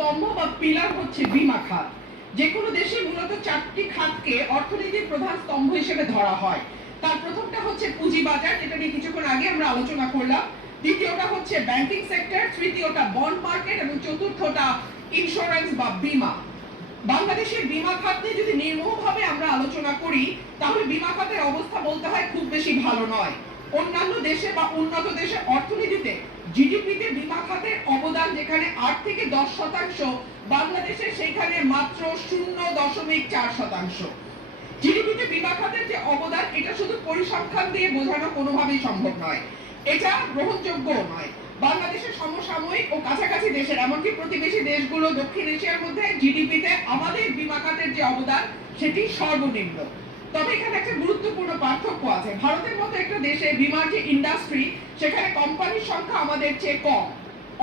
স্তম্ভ বা পিলার হচ্ছে বীমা খাত। যে কোনো দেশে মূলত চারটি খাতকে অর্থনীতির প্রধান স্তম্ভ হিসেবে ধরা হয়। তার প্রথমটা হচ্ছে পুঁজিবাজার, যেটা নিয়ে কিছুক্ষণ আগে আমরা আলোচনা করলাম। দ্বিতীয়টা হচ্ছে ব্যাংকিং সেক্টর, তৃতীয়টা বন্ড মার্কেট এবং চতুর্থটা ইন্স্যুরেন্স বা বীমা। বাংলাদেশের বীমা খাত নিয়ে যদি নির্মোহভাবে আমরা আলোচনা করি, তাহলে বীমা খাতের অবস্থা বলতে হয় খুব বেশি ভালো নয়। অন্যান্য দেশে বা উন্নত দেশের অর্থনীতিতে জিডিপিতে বীমা খাতের অবদান যেখানে 8 থেকে 10%, বাংলাদেশে সেখানে মাত্র 0.4%। জিডিপিতে বীমা খাতের যে অবদান, এটা শুধু পরিসংখ্যান দিয়ে বোঝানো কোনোভাবেই সম্ভব নয়, এটা গ্রহণযোগ্যও নয়। বাংলাদেশের সমসাময়িক ও কাছাকাছি দেশের, এমনকি প্রতিবেশী দেশগুলো দক্ষিণ এশিয়ার মধ্যে জিডিপিতে আমাদের বীমা খাতের যে অবদান সেটি সর্বনিম্ন। তবে এখানে একটা গুরুত্বপূর্ণ পার্থক্য আছে। ভারতের মতো একটা দেশে বীমার যে ইন্ডাস্ট্রি, সেখানে কোম্পানির সংখ্যা আমাদের চেয়ে কম,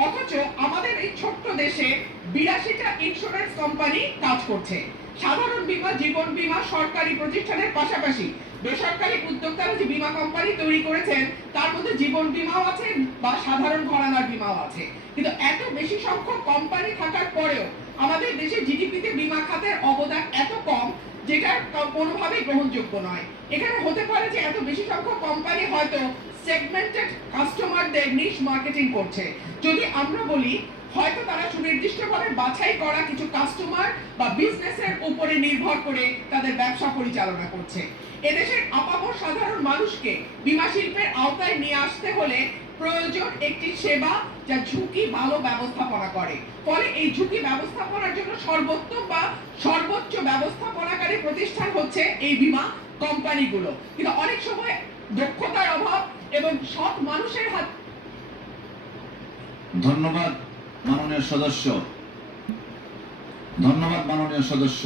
অথচ আমাদের এই ছোট্ট দেশে 82টা ইন্স্যুরেন্স কোম্পানি কাজ করছে। সাধারণ বীমা, জীবন বীমা সরকারি প্রতিষ্ঠানের পাশাপাশি বেসরকারি উদ্যোক্তারা যে বীমা কোম্পানি তৈরি করেছেন, তার মধ্যে জীবন বীমাও আছে বা সাধারণ ঘরানার বীমাও আছে। কিন্তু এত বেশি সংখ্যক কোম্পানি থাকার পরেও আমাদের দেশে জিডিপিতে বীমা খাতের অবদান এত কম, যেটা কোনোভাবেই গ্রহণযোগ্য নয়। এখানে হতে পারে যে এত বেশি সংখ্যক কোম্পানি হয়তো সেগমেন্টেড কাস্টমারদের নিশ মার্কেটিং করছে। যদি আমরা বলি, হয়তো তারা সুনির্দিষ্টভাবে বাছাই করা কিছু কাস্টমার বা বিজনেসের উপরে নির্ভর করে তাদের ব্যবসা পরিচালনা করছে। এদেশের আপামর সাধারণ মানুষকে বীমা শিল্পের আওতায় নিয়ে আসতে হলে প্রয়োজন একটি সেবা যা ঝুঁকি ভালো ব্যবস্থাপনা করে। ফলে এই ঝুঁকি ব্যবস্থাপনার জন্য সর্বোত্তম বা সর্বোচ্চ ব্যবস্থাপনাকারী প্রতিষ্ঠান হচ্ছে এই বীমা কোম্পানিগুলো। কিন্তু অনেক সময় দক্ষতার অভাব এবং সৎ মানুষের হাত। ধন্যবাদ মাননীয় সদস্য। ধন্যবাদ মাননীয় সদস্য।